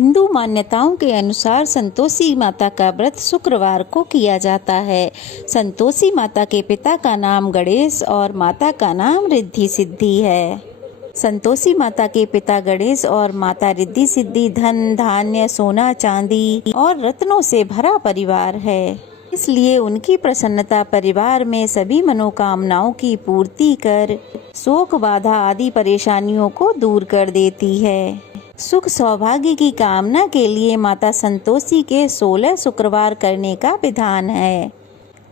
हिंदू मान्यताओं के अनुसार संतोषी माता का व्रत शुक्रवार को किया जाता है। संतोषी माता के पिता का नाम गणेश और माता का नाम रिद्धि सिद्धि है। संतोषी माता के पिता गणेश और माता रिद्धि सिद्धि धन धान्य सोना चांदी और रत्नों से भरा परिवार है। इसलिए उनकी प्रसन्नता परिवार में सभी मनोकामनाओं की पूर्ति कर शोक बाधा आदि परेशानियों को दूर कर देती है। सुख सौभाग्य की कामना के लिए माता संतोषी के 16 शुक्रवार करने का विधान है।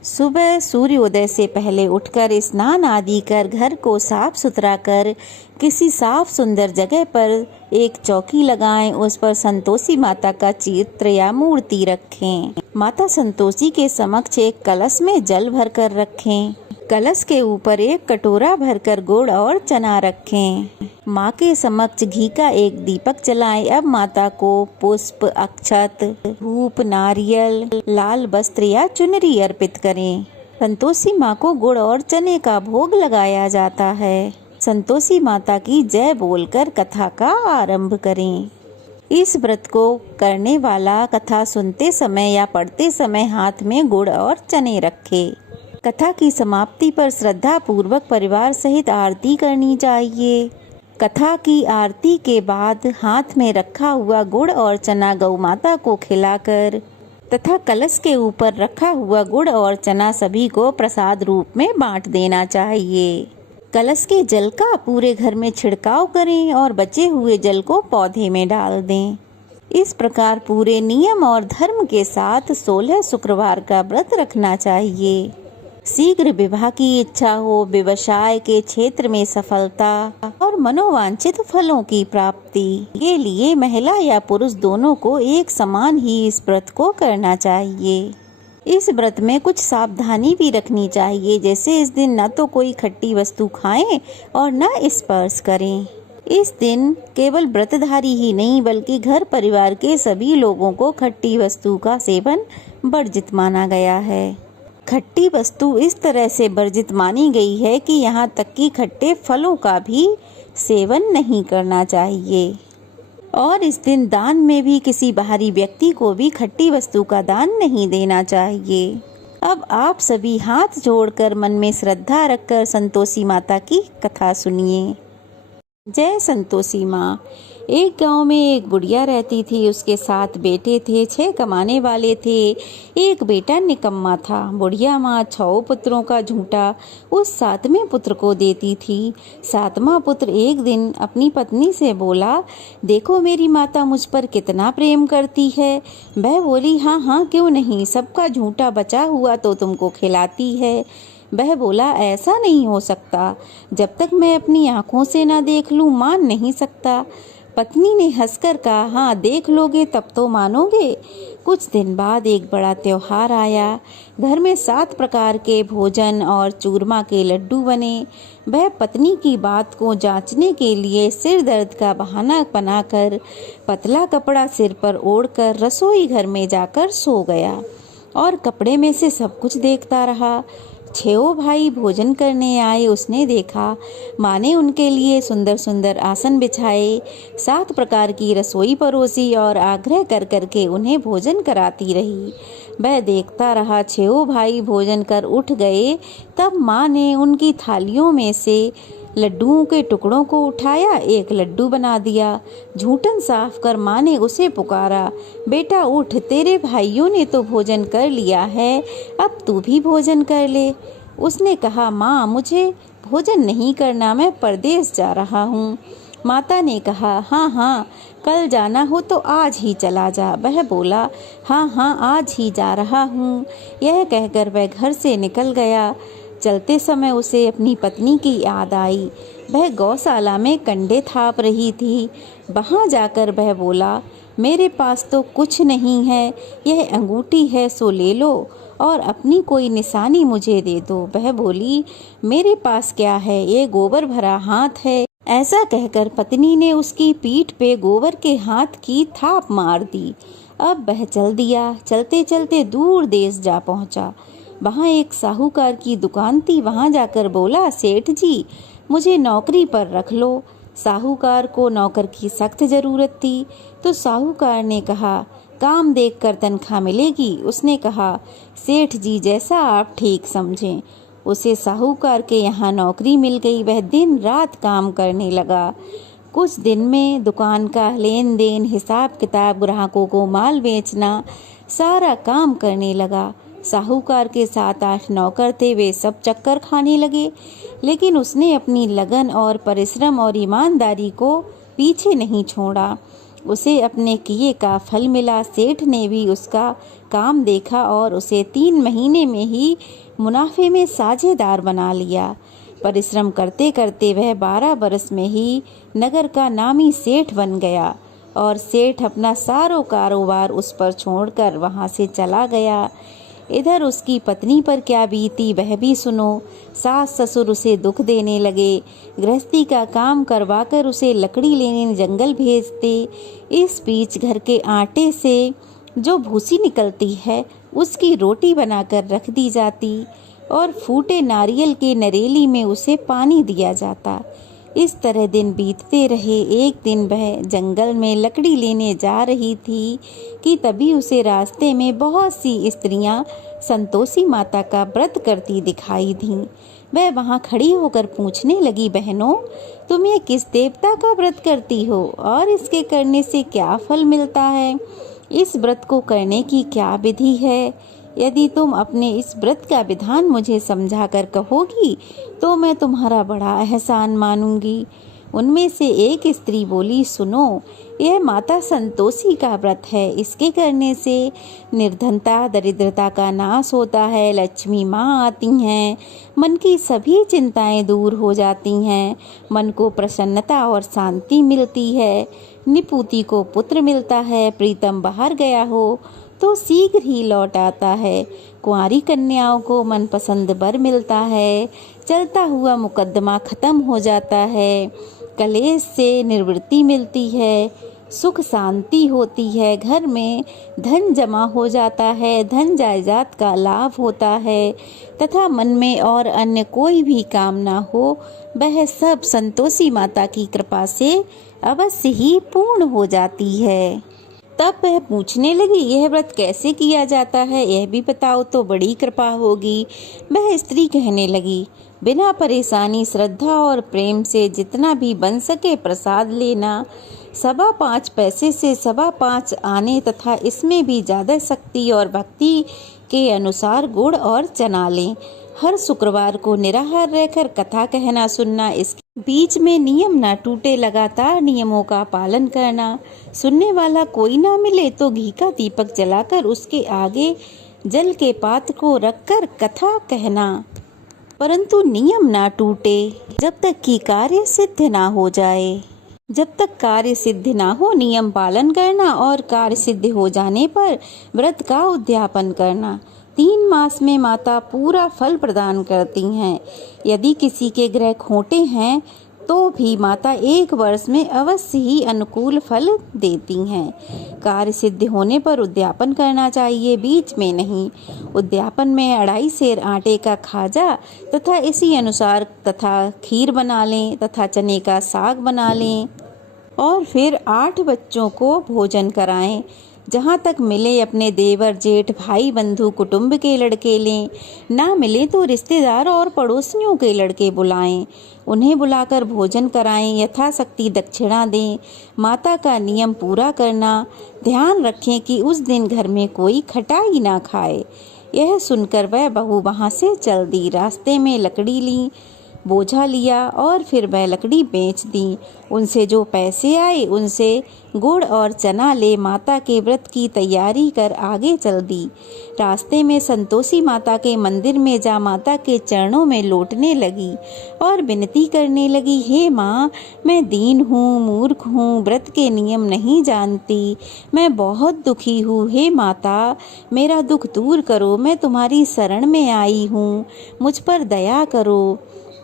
सुबह सूर्योदय से पहले उठकर स्नान आदि कर घर को साफ सुथरा कर किसी साफ सुंदर जगह पर एक चौकी लगाएं, उस पर संतोषी माता का चित्र या मूर्ति रखें। माता संतोषी के समक्ष एक कलश में जल भरकर रखें। कलश के ऊपर एक कटोरा भरकर गुड़ और चना रखें। माँ के समक्ष घी का एक दीपक जलाएं। अब माता को पुष्प अक्षत धूप नारियल लाल वस्त्र या चुनरी अर्पित करें। संतोषी माँ को गुड़ और चने का भोग लगाया जाता है। संतोषी माता की जय बोलकर कथा का आरंभ करें। इस व्रत को करने वाला कथा सुनते समय या पढ़ते समय हाथ में गुड़ और चने रखे। कथा की समाप्ति पर श्रद्धा पूर्वक परिवार सहित आरती करनी चाहिए। कथा की आरती के बाद हाथ में रखा हुआ गुड़ और चना गौ माता को खिलाकर तथा कलश के ऊपर रखा हुआ गुड़ और चना सभी को प्रसाद रूप में बांट देना चाहिए। कलश के जल का पूरे घर में छिड़काव करें और बचे हुए जल को पौधे में डाल दें। इस प्रकार पूरे नियम और धर्म के साथ 16 शुक्रवार का व्रत रखना चाहिए। शीघ्र विवाह की इच्छा हो, व्यवसाय के क्षेत्र में सफलता और मनोवांछित फलों की प्राप्ति के लिए महिला या पुरुष दोनों को एक समान ही इस व्रत को करना चाहिए। इस व्रत में कुछ सावधानी भी रखनी चाहिए, जैसे इस दिन न तो कोई खट्टी वस्तु खाएं और न स्पर्श करें। इस दिन केवल व्रतधारी ही नहीं बल्कि घर परिवार के सभी लोगों को खट्टी वस्तु का सेवन वर्जित माना गया है। खट्टी वस्तु इस तरह से वर्जित मानी गई है कि यहाँ तक कि खट्टे फलों का भी सेवन नहीं करना चाहिए। और इस दिन दान में भी किसी बाहरी व्यक्ति को भी खट्टी वस्तु का दान नहीं देना चाहिए। अब आप सभी हाथ जोड़कर मन में श्रद्धा रखकर संतोषी माता की कथा सुनिए। जय संतोषी माँ। एक गांव में एक बुढ़िया रहती थी। उसके 7 बेटे थे, 6 कमाने वाले थे, एक बेटा निकम्मा था। बुढ़िया माँ 6 पुत्रों का झूठा उस 7वें पुत्र को देती थी। 7वां पुत्र एक दिन अपनी पत्नी से बोला, देखो मेरी माता मुझ पर कितना प्रेम करती है। वह बोली, हाँ हाँ क्यों नहीं, सबका झूठा बचा हुआ तो तुमको खिलाती है। वह बोला, ऐसा नहीं हो सकता, जब तक मैं अपनी आंखों से ना देख लूं मान नहीं सकता। पत्नी ने हंसकर कहा, हाँ देख लोगे तब तो मानोगे। कुछ दिन बाद एक बड़ा त्योहार आया। घर में 7 प्रकार के भोजन और चूरमा के लड्डू बने। वह पत्नी की बात को जांचने के लिए सिर दर्द का बहाना बनाकर पतला कपड़ा सिर पर ओढ़कर रसोई घर में जाकर सो गया और कपड़े में से सब कुछ देखता रहा। 6 भाई भोजन करने आए। उसने देखा माँ ने उनके लिए सुंदर सुंदर आसन बिछाए, 7 प्रकार की रसोई परोसी और आग्रह कर करके उन्हें भोजन कराती रही। वह देखता रहा। 6 भाई भोजन कर उठ गए। तब माँ ने उनकी थालियों में से लड्डुओं के टुकड़ों को उठाया, एक लड्डू बना दिया। झूठन साफ कर माँ ने उसे पुकारा, बेटा उठ, तेरे भाइयों ने तो भोजन कर लिया है, अब तू भी भोजन कर ले। उसने कहा, माँ मुझे भोजन नहीं करना, मैं परदेश जा रहा हूँ। माता ने कहा, हाँ हाँ कल जाना हो तो आज ही चला जा। वह बोला, हाँ हाँ आज ही जा रहा हूँ। यह कहकर वह घर से निकल गया। चलते समय उसे अपनी पत्नी की याद आई। वह गौशाला में कंडे थाप रही थी। वहाँ जाकर वह बोला, मेरे पास तो कुछ नहीं है, यह अंगूठी है सो ले लो और अपनी कोई निशानी मुझे दे दो। वह बोली, मेरे पास क्या है, ये गोबर भरा हाथ है। ऐसा कहकर पत्नी ने उसकी पीठ पे गोबर के हाथ की थाप मार दी। अब वह चल दिया। चलते चलते दूर देश जा पहुँचा। वहाँ एक साहूकार की दुकान थी। वहाँ जाकर बोला, सेठ जी मुझे नौकरी पर रख लो। साहूकार को नौकर की सख्त जरूरत थी, तो साहूकार ने कहा, काम देखकर तनख्वाह मिलेगी। उसने कहा, सेठ जी जैसा आप ठीक समझें। उसे साहूकार के यहाँ नौकरी मिल गई। वह दिन रात काम करने लगा। कुछ दिन में दुकान का लेन देन, हिसाब किताब, ग्राहकों को माल बेचना, सारा काम करने लगा। साहूकार के 7-8 नौकर थे, वे सब चक्कर खाने लगे, लेकिन उसने अपनी लगन और परिश्रम और ईमानदारी को पीछे नहीं छोड़ा। उसे अपने किए का फल मिला। सेठ ने भी उसका काम देखा और उसे 3 महीने में ही मुनाफे में साझेदार बना लिया। परिश्रम करते करते वह 12 बरस में ही नगर का नामी सेठ बन गया और सेठ अपना सारो कारोबार उस पर छोड़कर वहां से चला गया। इधर उसकी पत्नी पर क्या बीती वह भी सुनो। सास ससुर उसे दुख देने लगे। गृहस्थी का काम करवाकर उसे लकड़ी लेने जंगल भेजते। इस बीच घर के आटे से जो भूसी निकलती है उसकी रोटी बनाकर रख दी जाती और फूटे नारियल के नरेली में उसे पानी दिया जाता। इस तरह दिन बीतते रहे। एक दिन वह जंगल में लकड़ी लेने जा रही थी कि तभी उसे रास्ते में बहुत सी स्त्रियां संतोषी माता का व्रत करती दिखाई दीं। वह वहां खड़ी होकर पूछने लगी, बहनों, तुम ये किस देवता का व्रत करती हो और इसके करने से क्या फल मिलता है? इस व्रत को करने की क्या विधि है? यदि तुम अपने इस व्रत का विधान मुझे समझाकर कहोगी तो मैं तुम्हारा बड़ा एहसान मानूंगी। उनमें से एक स्त्री बोली, सुनो, यह माता संतोषी का व्रत है। इसके करने से निर्धनता, दरिद्रता का नाश होता है, लक्ष्मी माँ आती हैं, मन की सभी चिंताएं दूर हो जाती हैं, मन को प्रसन्नता और शांति मिलती है, निपुति को पुत्र मिलता है, प्रीतम बाहर गया हो तो शीघ्र ही लौट आता है, कुंवारी कन्याओं को मनपसंद वर मिलता है, चलता हुआ मुकद्दमा खत्म हो जाता है, कलेश से निवृत्ति मिलती है, सुख शांति होती है, घर में धन जमा हो जाता है, धन जायदाद का लाभ होता है तथा मन में और अन्य कोई भी कामना हो वह सब संतोषी माता की कृपा से अवश्य ही पूर्ण हो जाती है। तब वह पूछने लगी, यह व्रत कैसे किया जाता है, यह भी बताओ तो बड़ी कृपा होगी। वह स्त्री कहने लगी, बिना परेशानी, श्रद्धा और प्रेम से जितना भी बन सके प्रसाद लेना, 5.25 पैसे से 5.25 आने तथा इसमें भी ज्यादा शक्ति और भक्ति के अनुसार गुड़ और चना लें। हर शुक्रवार को निराहार रहकर कथा कहना सुनना, इसके बीच में नियम ना टूटे, लगातार नियमों का पालन करना, सुनने वाला कोई ना मिले तो घी का दीपक जलाकर उसके आगे जल के पात्र को रखकर कथा कहना, परंतु नियम ना टूटे जब तक कि कार्य सिद्ध ना हो जाए। जब तक कार्य सिद्ध ना हो नियम पालन करना और कार्य सिद्ध हो जाने पर व्रत का उद्यापन करना। 3 मास में माता पूरा फल प्रदान करती हैं। यदि किसी के ग्रह खोटे हैं तो भी माता 1 वर्ष में अवश्य ही अनुकूल फल देती हैं। कार्य सिद्ध होने पर उद्यापन करना चाहिए, बीच में नहीं। उद्यापन में 2.5 सेर आटे का खाजा तथा इसी अनुसार तथा खीर बना लें तथा चने का साग बना लें और फिर 8 बच्चों को भोजन कराएं। जहाँ तक मिले अपने देवर, जेठ, भाई, बंधु, कुटुंब के लड़के लें, ना मिले तो रिश्तेदार और पड़ोसियों के लड़के बुलाएं, उन्हें बुलाकर भोजन कराएं, यथाशक्ति दक्षिणा दें। माता का नियम पूरा करना, ध्यान रखें कि उस दिन घर में कोई खटाई ना खाए। यह सुनकर वह बहू वहाँ से चल दी। रास्ते में लकड़ी ली, बोझा लिया और फिर वह लकड़ी बेच दी। उनसे जो पैसे आए उनसे गुड़ और चना ले माता के व्रत की तैयारी कर आगे चल दी। रास्ते में संतोषी माता के मंदिर में जा माता के चरणों में लौटने लगी और विनती करने लगी, हे माँ, मैं दीन हूँ, मूर्ख हूँ, व्रत के नियम नहीं जानती, मैं बहुत दुखी हूँ। हे माता, मेरा दुख दूर करो, मैं तुम्हारी शरण में आई हूँ, मुझ पर दया करो।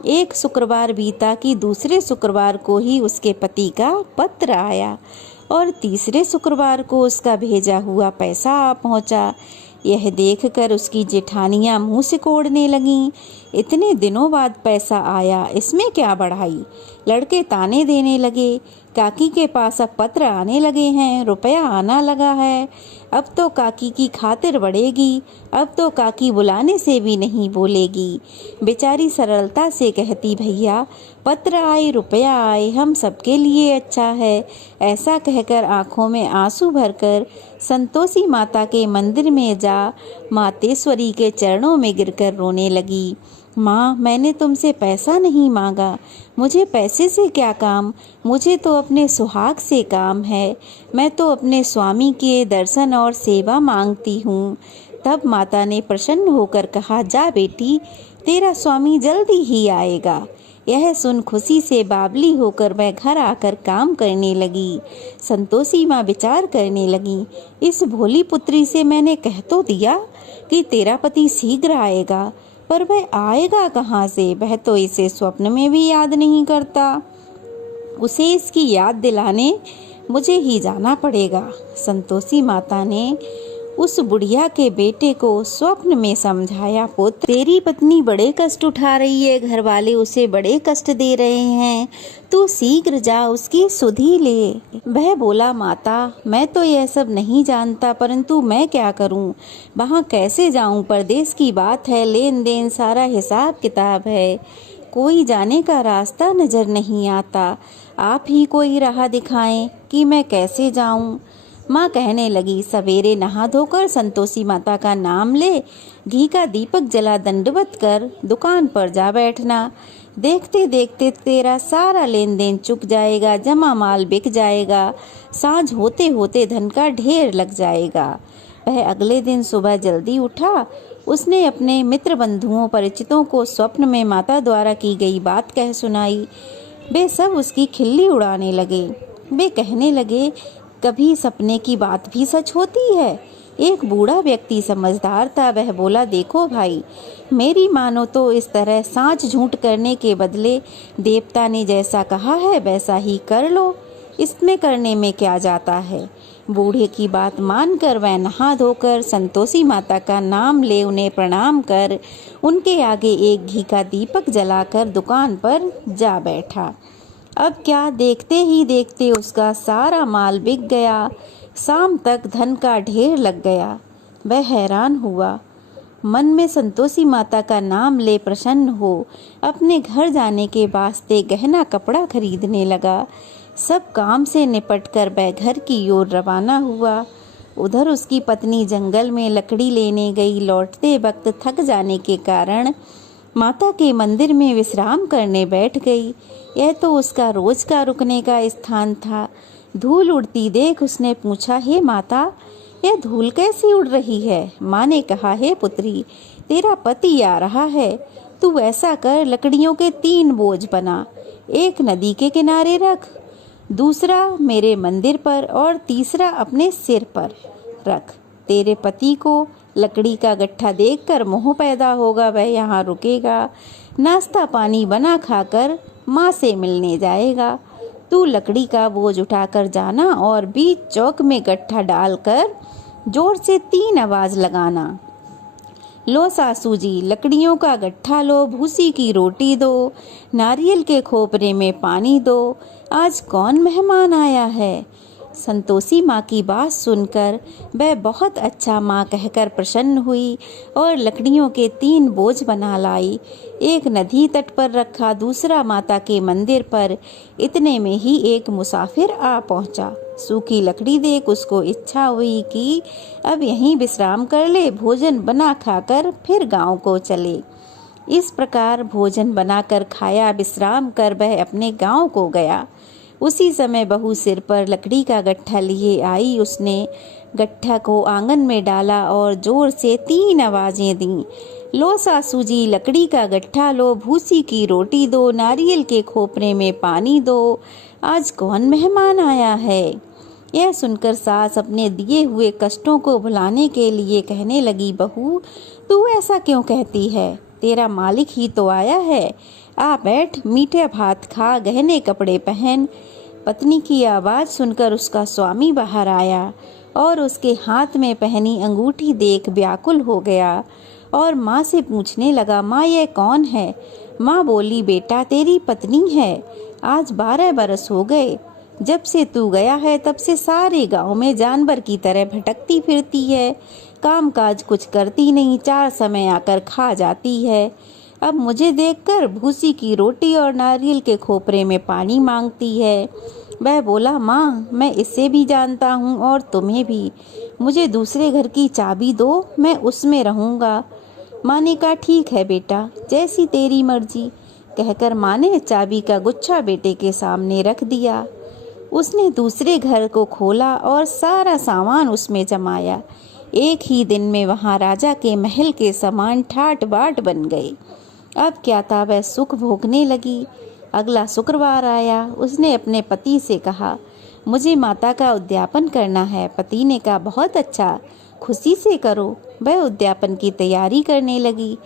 एक शुक्रवार बीता कि दूसरे शुक्रवार को ही उसके पति का पत्र आया और तीसरे शुक्रवार को उसका भेजा हुआ पैसा आ पहुंचा। यह देखकर उसकी जेठानियां मुंह सिकोड़ने लगीं। इतने दिनों बाद पैसा आया, इसमें क्या बढ़ाई? लड़के ताने देने लगे, काकी के पास अब पत्र आने लगे हैं, रुपया आना लगा है, अब तो काकी की खातिर बढ़ेगी, अब तो काकी बुलाने से भी नहीं बोलेगी। बेचारी सरलता से कहती, भैया पत्र आए रुपया आए हम सबके लिए अच्छा है। ऐसा कहकर आंखों में आंसू भरकर संतोषी माता के मंदिर में जा मातेश्वरी के चरणों में गिरकर रोने लगी। माँ, मैंने तुमसे पैसा नहीं मांगा, मुझे पैसे से क्या काम, मुझे तो अपने सुहाग से काम है। मैं तो अपने स्वामी के दर्शन और सेवा मांगती हूँ। तब माता ने प्रसन्न होकर कहा, जा बेटी, तेरा स्वामी जल्दी ही आएगा। यह सुन खुशी से बावली होकर वह घर आकर काम करने लगी। संतोषी माँ विचार करने लगी, इस भोली पुत्री से मैंने कह तो दिया कि तेरा पति शीघ्र आएगा, पर वह आएगा कहाँ से? वह तो इसे स्वप्न में भी याद नहीं करता। उसे इसकी याद दिलाने मुझे ही जाना पड़ेगा। संतोषी माता ने उस बुढ़िया के बेटे को स्वप्न में समझाया, पुत्र तेरी पत्नी बड़े कष्ट उठा रही है, घर वाले उसे बड़े कष्ट दे रहे हैं, तू शीघ्र जा उसकी सुधि ले। वह बोला, माता मैं तो यह सब नहीं जानता, परंतु मैं क्या करूं, वहां कैसे जाऊं, परदेश की बात है, लेन देन सारा हिसाब किताब है, कोई जाने का रास्ता नजर नहीं आता, आप ही कोई राह दिखाएं कि मैं कैसे जाऊं। माँ कहने लगी, सवेरे नहा धोकर संतोषी माता का नाम ले, घी का दीपक जला दंडवत कर दुकान पर जा बैठना। देखते देखते तेरा सारा लेन देन चुक जाएगा, जमा माल बिक जाएगा, सांझ होते होते धन का ढेर लग जाएगा। वह अगले दिन सुबह जल्दी उठा। उसने अपने मित्र बंधुओं परिचितों को स्वप्न में माता द्वारा की गई बात कह सुनाई। वे सब उसकी खिल्ली उड़ाने लगे। वे कहने लगे, कभी सपने की बात भी सच होती है। एक बूढ़ा व्यक्ति समझदार था, वह बोला, देखो भाई, मेरी मानो तो इस तरह सांच झूठ करने के बदले देवता ने जैसा कहा है वैसा ही कर लो, इसमें करने में क्या जाता है। बूढ़े की बात मानकर वह नहा धोकर संतोषी माता का नाम ले उन्हें प्रणाम कर उनके आगे एक घी का दीपक जलाकर दुकान पर जा बैठा। अब क्या, देखते ही देखते उसका सारा माल बिक गया, शाम तक धन का ढेर लग गया। वह हैरान हुआ, मन में संतोषी माता का नाम ले प्रसन्न हो अपने घर जाने के वास्ते गहना कपड़ा खरीदने लगा। सब काम से निपटकर वह घर की ओर रवाना हुआ। उधर उसकी पत्नी जंगल में लकड़ी लेने गई। लौटते वक्त थक जाने के कारण माता के मंदिर में विश्राम करने बैठ गई। यह तो उसका रोज का रुकने का स्थान था। धूल उड़ती देख उसने पूछा, हे माता, यह धूल कैसी उड़ रही है? माँ ने कहा, हे पुत्री, तेरा पति आ रहा है, तू ऐसा कर, लकड़ियों के 3 बोझ बना, एक नदी के किनारे रख, दूसरा मेरे मंदिर पर और तीसरा अपने सिर पर रख। तेरे पति को लकड़ी का गट्ठा देखकर मोह पैदा होगा, वह यहाँ रुकेगा, नाश्ता पानी बना खाकर माँ से मिलने जाएगा। तू लकड़ी का बोझ उठाकर जाना और बीच चौक में गट्ठा डालकर जोर से 3 आवाज लगाना। लो सासू जी, लकड़ियों का गट्ठा लो, भूसी की रोटी दो, नारियल के खोपरे में पानी दो, आज कौन मेहमान आया है। संतोषी माँ की बात सुनकर वह बहुत अच्छा माँ कहकर प्रसन्न हुई और लकड़ियों के 3 बोझ बना लाई। एक नदी तट पर रखा, दूसरा माता के मंदिर पर। इतने में ही एक मुसाफिर आ पहुँचा। सूखी लकड़ी देख उसको इच्छा हुई कि अब यहीं विश्राम कर ले, भोजन बना खाकर फिर गांव को चले। इस प्रकार भोजन बनाकर खाया, विश्राम कर वह अपने गांव को गया। उसी समय बहू सिर पर लकड़ी का गट्ठा लिए आई। उसने गट्ठा को आंगन में डाला और जोर से 3 आवाजें दी। लो सासू जी, लकड़ी का गट्ठा लो, भूसी की रोटी दो, नारियल के खोपरे में पानी दो, आज कौन मेहमान आया है। यह सुनकर सास अपने दिए हुए कष्टों को भुलाने के लिए कहने लगी, बहू तू ऐसा क्यों कहती है, तेरा मालिक ही तो आया है, आ बैठ, मीठे भात खा, गहने कपड़े पहन। पत्नी की आवाज़ सुनकर उसका स्वामी बाहर आया और उसके हाथ में पहनी अंगूठी देख व्याकुल हो गया और माँ से पूछने लगा, माँ यह कौन है? माँ बोली, बेटा तेरी पत्नी है। आज 12 बरस हो गए जब से तू गया है, तब से सारे गांव में जानवर की तरह भटकती फिरती है। काम काज कुछ करती नहीं, 4 समय आकर खा जाती है। अब मुझे देखकर भूसी की रोटी और नारियल के खोपरे में पानी मांगती है। वह बोला, माँ मैं इसे भी जानता हूँ और तुम्हें भी। मुझे दूसरे घर की चाबी दो, मैं उसमें रहूँगा। माँ ने कहा, ठीक है बेटा, जैसी तेरी मर्जी। कहकर माँ ने चाबी का गुच्छा बेटे के सामने रख दिया। उसने दूसरे घर को खोला और सारा सामान उसमें जमाया। एक ही दिन में वहाँ राजा के महल के समान ठाट बाट बन गए। अब क्या था, वह सुख भोगने लगी। अगला शुक्रवार आया। उसने अपने पति से कहा, मुझे माता का उद्यापन करना है। पति ने कहा, बहुत अच्छा, खुशी से करो। वह उद्यापन की तैयारी करने लगी।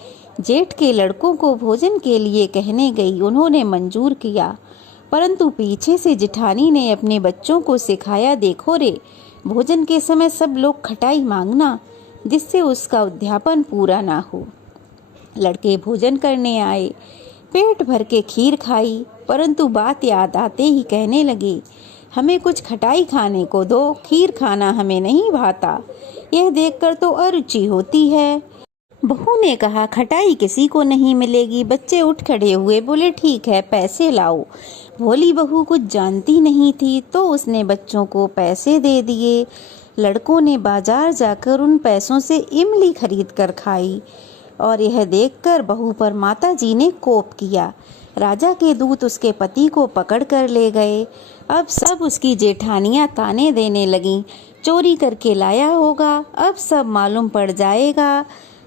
जेठ के लड़कों को भोजन के लिए कहने गई। उन्होंने मंजूर किया, परंतु पीछे से जिठानी ने अपने बच्चों को सिखाया, देखो रे, भोजन के समय सब लोग खटाई मांगना, जिससे उसका उद्यापन पूरा ना हो। लड़के भोजन करने आए, पेट भर के खीर खाई, परंतु बात याद आते ही कहने लगे, हमें कुछ खटाई खाने को दो, खीर खाना हमें नहीं भाता। यह देखकर तो अरुचि होती है। बहू ने कहा, खटाई किसी को नहीं मिलेगी। बच्चे उठ खड़े हुए, बोले, ठीक है, पैसे लाओ। भोली बहू कुछ जानती नहीं थी, तो उसने बच्चों को पैसे दे दिए। लड़कों ने बाजार जाकर उन पैसों से इमली खरीद कर खाई और यह देखकर बहू पर माता जी ने कोप किया। राजा के दूत उसके पति को पकड़ कर ले गए। अब सब उसकी जेठानियां ताने देने लगीं, चोरी करके लाया होगा, अब सब मालूम पड़ जाएगा,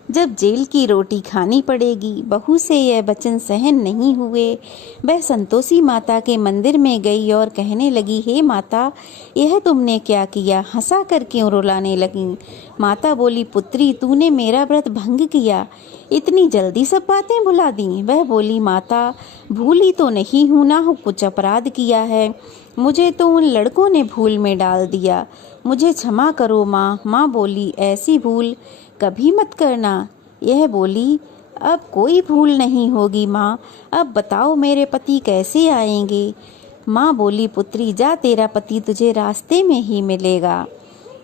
जब जेल की रोटी खानी पड़ेगी। बहू से यह वचन सहन नहीं हुए। वह संतोषी माता के मंदिर में गई और कहने लगी, हे माता, यह तुमने क्या किया? हंसा कर क्यों रुलाने लगी? माता बोली, पुत्री, तूने मेरा व्रत भंग किया, इतनी जल्दी सब बातें भुला दी। वह बोली, माता, भूली तो नहीं हूँ, ना हो कुछ अपराध किया है, मुझे तो उन लड़कों ने भूल में डाल दिया, मुझे क्षमा करो माँ। माँ बोली, ऐसी भूल कभी मत करना। यह बोली, अब कोई भूल नहीं होगी माँ, अब बताओ मेरे पति कैसे आएंगे? माँ बोली, पुत्री, जा, तेरा पति तुझे रास्ते में ही मिलेगा।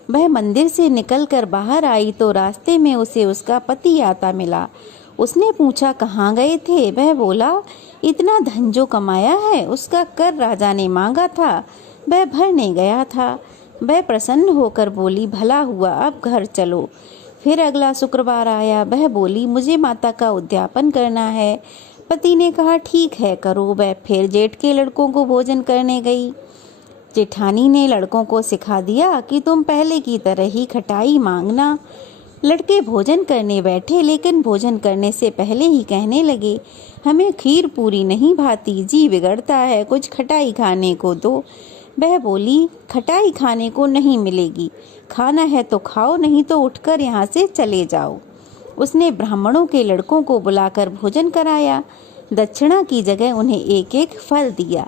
वह मंदिर से निकलकर बाहर आई तो रास्ते में उसे उसका पति आता मिला। उसने पूछा, कहाँ गए थे? वह बोला, इतना धन जो कमाया है उसका कर राजा ने मांगा था, वह भरने गया था। वह प्रसन्न होकर बोली, भला हुआ, अब घर चलो। फिर अगला शुक्रवार आया। वह बोली, मुझे माता का उद्यापन करना है। पति ने कहा, ठीक है, करो। वह फिर जेठ के लड़कों को भोजन करने गई। जेठानी ने लड़कों को सिखा दिया कि तुम पहले की तरह ही खटाई मांगना। लड़के भोजन करने बैठे, लेकिन भोजन करने से पहले ही कहने लगे, हमें खीर पूरी नहीं भाती, जी बिगड़ता है, कुछ खटाई खाने को दो। वह बोली, खटाई खाने को नहीं मिलेगी, खाना है तो खाओ, नहीं तो उठकर यहाँ से चले जाओ। उसने ब्राह्मणों के लड़कों को बुलाकर भोजन कराया। दक्षिणा की जगह उन्हें एक एक फल दिया,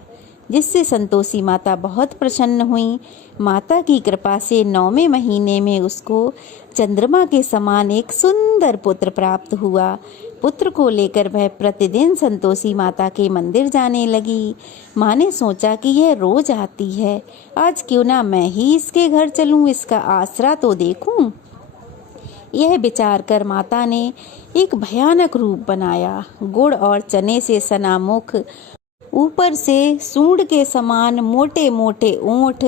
जिससे संतोषी माता बहुत प्रसन्न हुई। माता की कृपा से 9वें महीने में उसको चंद्रमा के समान एक सुंदर पुत्र प्राप्त हुआ। पुत्र को लेकर वह प्रतिदिन संतोषी माता के मंदिर जाने लगी। माँ ने सोचा कि यह रोज आती है, आज क्यों ना मैं ही इसके घर चलूं, इसका आसरा तो देखूं। यह विचार कर माता ने एक भयानक रूप बनाया। गुड़ और चने से सना मुख, ऊपर से सूंड के समान मोटे मोटे ओंठ,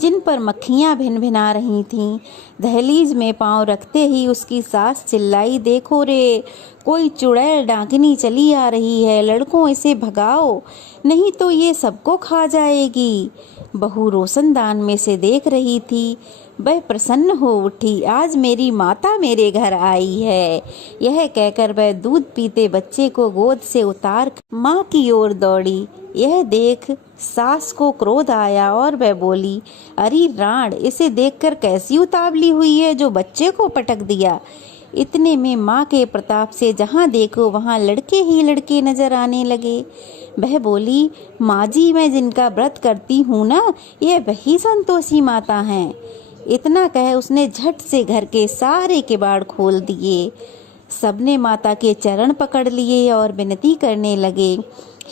जिन पर मक्खियां भिनभिना रही थीं। दहलीज में पांव रखते ही उसकी सास चिल्लाई, देखो रे, कोई चुड़ैल डांकनी चली आ रही है, लड़कों इसे भगाओ, नहीं तो ये सबको खा जाएगी। बहू रोशनदान में से देख रही थी। वह प्रसन्न हो उठी, आज मेरी माता मेरे घर आई है। यह कहकर वह दूध पीते बच्चे को गोद से उतार माँ की ओर दौड़ी। यह देख सास को क्रोध आया और वह बोली, अरे राण, इसे देखकर कैसी उतावली हुई है जो बच्चे को पटक दिया। इतने में माँ के प्रताप से जहाँ देखो वहाँ लड़के ही लड़के नजर आने लगे। वह बोली, माँ जी, मैं जिनका व्रत करती हूँ ना, यह वही संतोषी माता हैं। इतना कह उसने झट से घर के सारे किवाड़ खोल दिए। सबने माता के चरण पकड़ लिए और विनती करने लगे,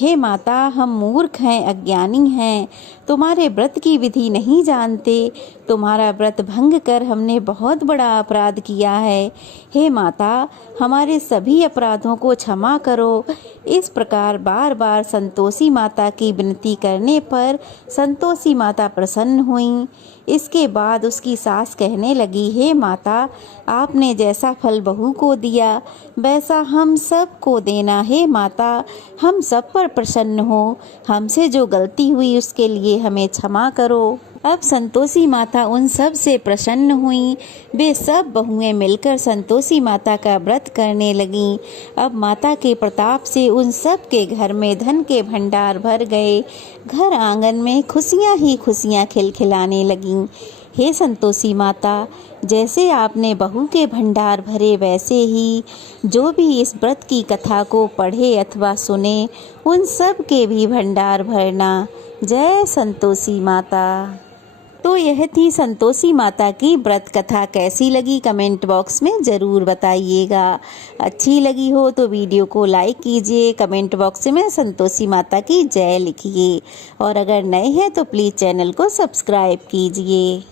हे माता, हम मूर्ख हैं, अज्ञानी हैं, तुम्हारे व्रत की विधि नहीं जानते। तुम्हारा व्रत भंग कर हमने बहुत बड़ा अपराध किया है। हे माता, हमारे सभी अपराधों को क्षमा करो। इस प्रकार बार बार संतोषी माता की विनती करने पर संतोषी माता प्रसन्न हुईं। इसके बाद उसकी सास कहने लगी, हे माता, आपने जैसा फल बहू को दिया वैसा हम सब को देना। हे माता, हम सब पर प्रसन्न हो। हमसे जो गलती हुई उसके लिए हमें क्षमा करो। अब संतोषी माता उन सब से प्रसन्न हुई। वे सब बहुएं मिलकर संतोषी माता का व्रत करने लगीं। अब माता के प्रताप से उन सब के घर में धन के भंडार भर गए। घर आंगन में खुशियां ही खुशियां खिलखिलाने लगीं। हे संतोषी माता, जैसे आपने बहू के भंडार भरे वैसे ही जो भी इस व्रत की कथा को पढ़े अथवा सुने उन सब के भी भंडार भरना। जय संतोषी माता। तो यह थी संतोषी माता की व्रत कथा। कैसी लगी कमेंट बॉक्स में ज़रूर बताइएगा। अच्छी लगी हो तो वीडियो को लाइक कीजिए, कमेंट बॉक्स में संतोषी माता की जय लिखिए और अगर नए हैं तो प्लीज़ चैनल को सब्सक्राइब कीजिए।